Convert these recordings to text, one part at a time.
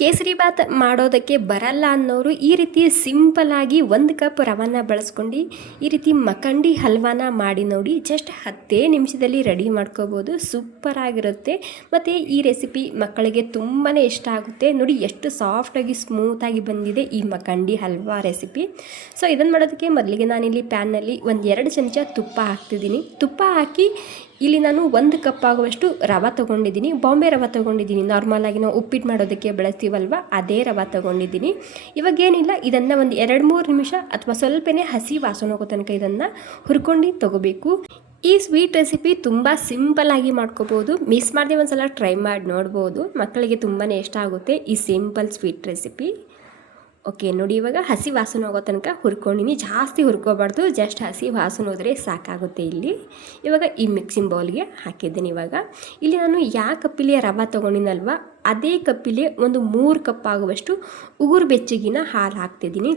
ಕೇಸರಿಬಾತ್ ಮಾಡೋದಕ್ಕೆ ಬರಲ್ಲ ಅನ್ನೋರು ಈ ರೀತಿ ಸಿಂಪಲ್ಲಾಗಿ 1 ಕಪ್ ರವನ್ನ ಬಳಸ್ಕೊಂಡು ಈ ರೀತಿ ಮಕಂಡಿ ಹಲ್ವಾನ ಮಾಡಿ ನೋಡಿ. ಜಸ್ಟ್ 10 ನಿಮಿಷದಲ್ಲಿ ರೆಡಿ ಮಾಡ್ಕೋಬೋದು. ಸೂಪರಾಗಿರುತ್ತೆ. ಮತ್ತು ಈ ರೆಸಿಪಿ ಮಕ್ಕಳಿಗೆ ತುಂಬಾ ಇಷ್ಟ ಆಗುತ್ತೆ. ನೋಡಿ ಎಷ್ಟು ಸಾಫ್ಟಾಗಿ ಸ್ಮೂತಾಗಿ ಬಂದಿದೆ ಈ ಮಕಂಡಿ ಹಲ್ವಾ ರೆಸಿಪಿ. ಸೊ ಇದನ್ನು ಮಾಡೋದಕ್ಕೆ ಮೊದಲಿಗೆ ನಾನಿಲ್ಲಿ ಪ್ಯಾನ್ನಲ್ಲಿ 1-2 ಚಮಚ ತುಪ್ಪ ಹಾಕ್ತಿದ್ದೀನಿ. ತುಪ್ಪ ಹಾಕಿ ಇಲ್ಲಿ ನಾನು 1 ಕಪ್ ಆಗುವಷ್ಟು ರವೆ ತೊಗೊಂಡಿದ್ದೀನಿ. ಬಾಂಬೆ ರವೆ ತೊಗೊಂಡಿದ್ದೀನಿ. ನಾರ್ಮಲಾಗಿ ನಾವು ಉಪ್ಪಿಟ್ಟು ಮಾಡೋದಕ್ಕೆ ಬಳಸ್ತೀವಲ್ವ ಅದೇ ರವೆ ತೊಗೊಂಡಿದ್ದೀನಿ. ಇವಾಗೇನಿಲ್ಲ, ಇದನ್ನು ಒಂದು 2-3 ನಿಮಿಷ ಅಥವಾ ಸ್ವಲ್ಪನೇ ಹಸಿ ವಾಸನೆ ಹೋಗೋ ತನಕ ಇದನ್ನು ಹುರ್ಕೊಂಡು ತೊಗೋಬೇಕು. ಈ ಸ್ವೀಟ್ ರೆಸಿಪಿ ತುಂಬ ಸಿಂಪಲ್ಲಾಗಿ ಮಾಡ್ಕೋಬೋದು. ಮಿಸ್ ಮಾಡದೆ ಒಂದು ಸಲ ಟ್ರೈ ಮಾಡಿ ನೋಡ್ಬೋದು. ಮಕ್ಕಳಿಗೆ ತುಂಬಾ ಇಷ್ಟ ಆಗುತ್ತೆ ಈ ಸಿಂಪಲ್ ಸ್ವೀಟ್ ರೆಸಿಪಿ. ಓಕೆ ನೋಡಿ, ಇವಾಗ ಹಸಿ ವಾಸನೆ ಹೋಗೋ ತನಕ ಹುರ್ಕೊಂಡಿನಿ. ಜಾಸ್ತಿ ಹುರ್ಕೋಬಾರ್ದು, ಜಸ್ಟ್ ಹಸಿ ವಾಸನೆ ಹೋದರೆ ಸಾಕಾಗುತ್ತೆ. ಇಲ್ಲಿ ಇವಾಗ ಈ ಮಿಕ್ಸಿಂಗ್ ಬೌಲ್ಗೆ ಹಾಕಿದ್ದೀನಿ. ಇವಾಗ ಇಲ್ಲಿ ನಾನು ಯಾವ ಕಪ್ಪಿಲಿ ರವೆ ತೊಗೊಂಡಿನಲ್ವ ಅದೇ ಕಪ್ಪಿಲಿ ಒಂದು 3 ಕಪ್ ಆಗುವಷ್ಟು ಉಗುರು ಬೆಚ್ಚಗಿನ ಹಾಲು ಹಾಕ್ತಿದ್ದೀನಿ.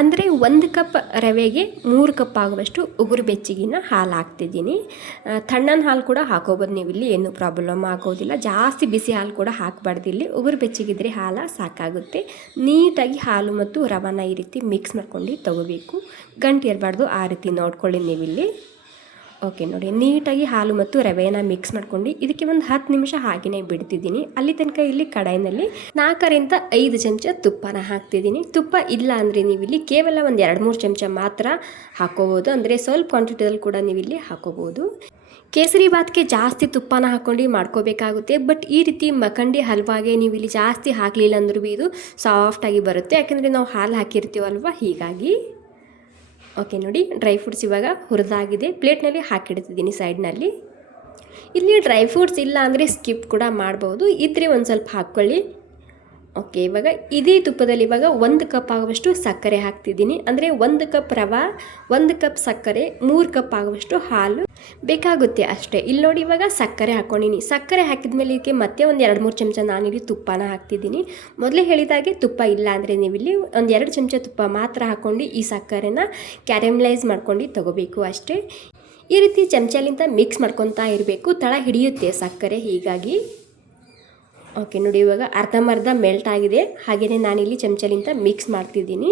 ಅಂದರೆ 1 ಕಪ್ ರವೆಗೆ 3 ಕಪ್ ಆಗುವಷ್ಟು ಉಗುರು ಬೆಚ್ಚಗಿನ ಹಾಲು ಹಾಕ್ತಿದ್ದೀನಿ. ತಣ್ಣನ ಹಾಲು ಕೂಡ ಹಾಕೋಬೋದು ನೀವು, ಇಲ್ಲಿ ಏನೂ ಪ್ರಾಬ್ಲಮ್ ಆಗೋದಿಲ್ಲ. ಜಾಸ್ತಿ ಬಿಸಿ ಹಾಲು ಕೂಡ ಹಾಕಬಾರ್ದು. ಇಲ್ಲಿ ಉಗುರು ಬೆಚ್ಚಗಿದ್ರೆ ಹಾಲು ಸಾಕಾಗುತ್ತೆ. ನೀಟಾಗಿ ಹಾಲು ಮತ್ತು ರವೆನ ಈ ರೀತಿ ಮಿಕ್ಸ್ ಮಾಡ್ಕೊಂಡು ತೊಗೋಬೇಕು. ಗಂಟು ಇರಬಾರ್ದು, ಆ ರೀತಿ ನೋಡ್ಕೊಳ್ಳಿ ನೀವಿಲ್ಲಿ. ಓಕೆ ನೋಡಿ, ನೀಟಾಗಿ ಹಾಲು ಮತ್ತು ರವೆಯನ್ನು ಮಿಕ್ಸ್ ಮಾಡ್ಕೊಂಡು ಇದಕ್ಕೆ ಒಂದು 10 ನಿಮಿಷ ಹಾಗೆಯೇ ಬಿಡ್ತಿದ್ದೀನಿ. ಅಲ್ಲಿ ತನಕ ಇಲ್ಲಿ ಕಡಾಯಿನಲ್ಲಿ 4-5 ಚಮಚ ತುಪ್ಪನ ಹಾಕ್ತಿದ್ದೀನಿ. ತುಪ್ಪ ಇಲ್ಲ ಅಂದರೆ ನೀವಿಲ್ಲಿ ಕೇವಲ ಒಂದು 2-3 ಚಮಚ ಮಾತ್ರ ಹಾಕೋಬೋದು. ಅಂದರೆ ಸ್ವಲ್ಪ ಕ್ವಾಂಟಿಟಿಯಲ್ಲಿ ಕೂಡ ನೀವಿಲ್ಲಿ ಹಾಕೋಬೋದು. ಕೇಸರಿ ಬಾತ್ಗೆ ಜಾಸ್ತಿ ತುಪ್ಪನ ಹಾಕ್ಕೊಂಡು ಮಾಡ್ಕೋಬೇಕಾಗುತ್ತೆ. ಬಟ್ ಈ ರೀತಿ ಮಕಂಡಿ ಹಲ್ವಾಗೆ ನೀವು ಇಲ್ಲಿ ಜಾಸ್ತಿ ಹಾಕಲಿಲ್ಲ ಅಂದ್ರೂ ಇದು ಸಾಫ್ಟಾಗಿ ಬರುತ್ತೆ. ಯಾಕೆಂದರೆ ನಾವು ಹಾಲು ಹಾಕಿರ್ತೀವಲ್ವ, ಹೀಗಾಗಿ. ಓಕೆ ನೋಡಿ, ಡ್ರೈ ಫ್ರೂಟ್ಸ್ ಇವಾಗ ಹುರಿದಾಗಿದೆ. ಪ್ಲೇಟ್ನಲ್ಲಿ ಹಾಕಿಡ್ತಿದ್ದೀನಿ ಸೈಡ್ನಲ್ಲಿ. ಇಲ್ಲಿ ಡ್ರೈ ಫ್ರೂಟ್ಸ್ ಇಲ್ಲ ಅಂದರೆ ಸ್ಕಿಪ್ ಕೂಡ ಮಾಡ್ಬೋದು, ಇದ್ದರೆ ಒಂದು ಸ್ವಲ್ಪ ಹಾಕ್ಕೊಳ್ಳಿ. ಓಕೆ, ಇವಾಗ ಇದೇ ತುಪ್ಪದಲ್ಲಿ ಇವಾಗ 1 ಕಪ್ ಆಗುವಷ್ಟು ಸಕ್ಕರೆ ಹಾಕ್ತಿದ್ದೀನಿ. ಅಂದರೆ 1 ಕಪ್ ರವೆ, 1 ಕಪ್ ಸಕ್ಕರೆ, 3 ಕಪ್ ಆಗುವಷ್ಟು ಹಾಲು ಬೇಕಾಗುತ್ತೆ ಅಷ್ಟೇ. ಇಲ್ಲಿ ನೋಡಿ, ಇವಾಗ ಸಕ್ಕರೆ ಹಾಕ್ಕೊಂಡಿನಿ. ಸಕ್ಕರೆ ಹಾಕಿದ್ಮೇಲೆ ಇದಕ್ಕೆ ಮತ್ತೆ ಒಂದು 2-3 ಚಮಚ ನಾನಿಲ್ಲಿ ತುಪ್ಪನ ಹಾಕ್ತಿದ್ದೀನಿ. ಮೊದಲೇ ಹೇಳಿದಾಗೆ ತುಪ್ಪ ಇಲ್ಲ ಅಂದರೆ ನೀವಿಲ್ಲಿ ಒಂದು 2 ಚಮಚ ತುಪ್ಪ ಮಾತ್ರ ಹಾಕ್ಕೊಂಡು ಈ ಸಕ್ಕರೆನ ಕ್ಯಾರಮಲೈಸ್ ಮಾಡ್ಕೊಂಡು ತೊಗೋಬೇಕು ಅಷ್ಟೇ. ಈ ರೀತಿ ಚಮಚಲಿಂದ ಮಿಕ್ಸ್ ಮಾಡ್ಕೊತಾ ಇರಬೇಕು, ತಳ ಹಿಡಿಯುತ್ತೆ ಸಕ್ಕರೆ, ಹೀಗಾಗಿ. ಓಕೆ ನೋಡಿ, ಇವಾಗ ಅರ್ಧಂಬರ್ಧ ಮೆಲ್ಟ್ ಆಗಿದೆ. ಹಾಗೆಯೇ ನಾನಿಲ್ಲಿ ಚಮಚಲಿಂದ ಮಿಕ್ಸ್ ಮಾಡ್ತಿದ್ದೀನಿ.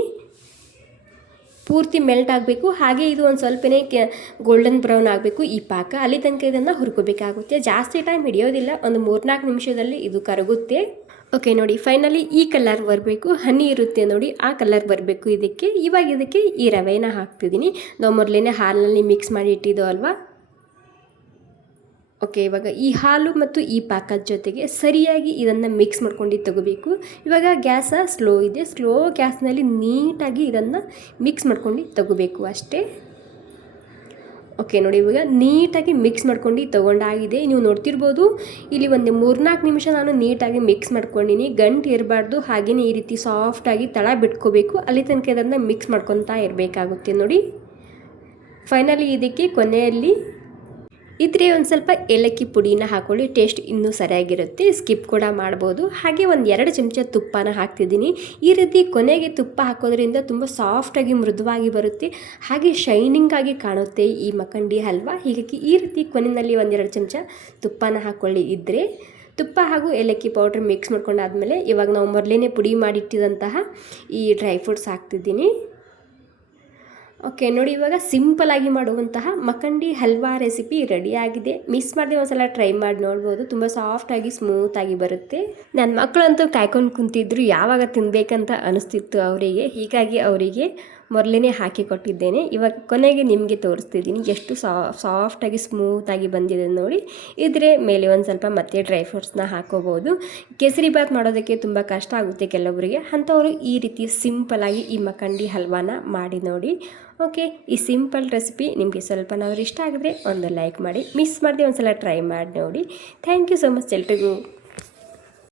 ಪೂರ್ತಿ ಮೆಲ್ಟ್ ಆಗಬೇಕು. ಹಾಗೆ ಇದು ಒಂದು ಸ್ವಲ್ಪನೇ ಗೋಲ್ಡನ್ ಬ್ರೌನ್ ಆಗಬೇಕು ಈ ಪಾಕ. ಅಲ್ಲಿ ತನಕ ಇದನ್ನು ಹುರ್ಕೋಬೇಕಾಗುತ್ತೆ. ಜಾಸ್ತಿ ಟೈಮ್ ಹಿಡಿಯೋದಿಲ್ಲ, ಒಂದು 3-4 ನಿಮಿಷದಲ್ಲಿ ಇದು ಕರಗುತ್ತೆ. ಓಕೆ ನೋಡಿ, ಫೈನಲಿ ಈ ಕಲರ್ ಬರಬೇಕು. ಹನಿ ಇರುತ್ತೆ ನೋಡಿ, ಆ ಕಲರ್ ಬರಬೇಕು ಇದಕ್ಕೆ. ಇವಾಗ ಇದಕ್ಕೆ ಈ ರವೆನ ಹಾಕ್ತಿದ್ದೀನಿ. ನಾವು ಮೊದಲೇ ಹಾಲಿನಲ್ಲಿ ಮಿಕ್ಸ್ ಮಾಡಿ ಇಟ್ಟಿದ್ದೋ ಅಲ್ವಾ. ಓಕೆ, ಇವಾಗ ಈ ಹಾಲು ಮತ್ತು ಈ ಪಾಕದ ಜೊತೆಗೆ ಸರಿಯಾಗಿ ಇದನ್ನು ಮಿಕ್ಸ್ ಮಾಡ್ಕೊಂಡು ತಗೋಬೇಕು. ಇವಾಗ ಗ್ಯಾಸ ಸ್ಲೋ ಇದೆ, ಸ್ಲೋ ಗ್ಯಾಸ್ನಲ್ಲಿ ನೀಟಾಗಿ ಇದನ್ನು ಮಿಕ್ಸ್ ಮಾಡ್ಕೊಂಡು ತಗೋಬೇಕು ಅಷ್ಟೇ. ಓಕೆ ನೋಡಿ, ಇವಾಗ ನೀಟಾಗಿ ಮಿಕ್ಸ್ ಮಾಡ್ಕೊಂಡು ತೊಗೊಂಡಾಗಿದೆ. ನೀವು ನೋಡ್ತಿರ್ಬೋದು, ಇಲ್ಲಿ ಒಂದು 3-4 ನಿಮಿಷ ನಾನು ನೀಟಾಗಿ ಮಿಕ್ಸ್ ಮಾಡ್ಕೊಂಡಿನಿ. ಗಂಟು ಇರಬಾರ್ದು, ಹಾಗೆಯೇ ಈ ರೀತಿ ಸಾಫ್ಟಾಗಿ ತಳ ಬಿಟ್ಕೋಬೇಕು. ಅಲ್ಲಿ ತನಕ ಇದನ್ನು ಮಿಕ್ಸ್ ಮಾಡ್ಕೊತಾ ಇರಬೇಕಾಗುತ್ತೆ ನೋಡಿ. ಫೈನಲಿ ಇದಕ್ಕೆ ಕೊನೆಯಲ್ಲಿ ಇದ್ರೆ ಒಂದು ಸ್ವಲ್ಪ ಏಲಕ್ಕಿ ಪುಡಿನ ಹಾಕ್ಕೊಳ್ಳಿ, ಟೇಸ್ಟ್ ಇನ್ನೂ ಸರಿಯಾಗಿರುತ್ತೆ. ಸ್ಕಿಪ್ ಕೂಡ ಮಾಡ್ಬೋದು. ಹಾಗೆ ಒಂದು 2 ಚಮಚ ತುಪ್ಪನ ಹಾಕ್ತಿದ್ದೀನಿ. ಈ ರೀತಿ ಕೊನೆಗೆ ತುಪ್ಪ ಹಾಕೋದ್ರಿಂದ ತುಂಬ ಸಾಫ್ಟಾಗಿ ಮೃದುವಾಗಿ ಬರುತ್ತೆ, ಹಾಗೆ ಶೈನಿಂಗಾಗಿ ಕಾಣುತ್ತೆ ಈ ಮಕಂಡಿ ಹಲ್ವಾ. ಹೀಗಾಗಿ ಈ ರೀತಿ ಕೊನೆಯಲ್ಲಿ 1-2 ಚಮಚ ತುಪ್ಪನ ಹಾಕ್ಕೊಳ್ಳಿ. ಇದ್ದರೆ ತುಪ್ಪ ಹಾಗೂ ಏಲಕ್ಕಿ ಪೌಡ್ರ್ ಮಿಕ್ಸ್ ಮಾಡ್ಕೊಂಡಾದ್ಮೇಲೆ ಇವಾಗ ನಾವು ಮೊದಲೇ ಪುಡಿ ಮಾಡಿಟ್ಟಿದಂತಹ ಈ ಡ್ರೈ ಫ್ರೂಟ್ಸ್ ಹಾಕ್ತಿದ್ದೀನಿ. ಓಕೆ ನೋಡಿ, ಇವಾಗ ಸಿಂಪಲಾಗಿ ಮಾಡುವಂತಹ ಮಕಂಡಿ ಹಲ್ವಾ ರೆಸಿಪಿ ರೆಡಿಯಾಗಿದೆ. ಮಿಸ್ ಮಾಡದೆ ಒಂದು ಸಲ ಟ್ರೈ ಮಾಡಿ ನೋಡ್ಬೋದು. ತುಂಬ ಸಾಫ್ಟಾಗಿ ಸ್ಮೂತಾಗಿ ಬರುತ್ತೆ. ನನ್ನ ಮಕ್ಕಳಂತೂ ಕಾಯ್ಕೊಂಡು ಕುಂತಿದ್ರು, ಯಾವಾಗ ತಿನ್ನಬೇಕಂತ ಅನಿಸ್ತಿತ್ತು ಅವರಿಗೆ. ಹೀಗಾಗಿ ಅವರಿಗೆ ಮೊದಲೇ ಹಾಕಿ ಕೊಟ್ಟಿದ್ದೇನೆ. ಇವಾಗ ಕೊನೆಗೆ ನಿಮಗೆ ತೋರಿಸ್ತಿದ್ದೀನಿ ಎಷ್ಟು ಸಾಫ್ಟಾಗಿ ಸ್ಮೂತಾಗಿ ಬಂದಿದೆ ನೋಡಿ. ಇದ್ರೆ ಮೇಲೆ ಒಂದು ಸ್ವಲ್ಪ ಮತ್ತೆ ಡ್ರೈ ಫ್ರೂಟ್ಸ್ನ ಹಾಕೋಬೋದು. ಕೇಸರಿ ಬಾತ್ ಮಾಡೋದಕ್ಕೆ ತುಂಬ ಕಷ್ಟ ಆಗುತ್ತೆ ಕೆಲವರಿಗೆ, ಅಂಥವರು ಈ ರೀತಿ ಸಿಂಪಲಾಗಿ ಈ ಮಕಂಡಿ ಹಲ್ವಾನ ಮಾಡಿ ನೋಡಿ. ಓಕೆ, ಈ ಸಿಂಪಲ್ ರೆಸಿಪಿ ನಿಮಗೆ ಸ್ವಲ್ಪನಾದರೂ ಇಷ್ಟ ಆಗಿದ್ರೆ ಒಂದು ಲೈಕ್ ಮಾಡಿ. ಮಿಸ್ ಮಾಡದೆ ಒಂದು ಸಲ ಟ್ರೈ ಮಾಡಿ ನೋಡಿ. ಥ್ಯಾಂಕ್ ಯು ಸೊ ಮಚ್ ಎಲ್ರಿಗೂ.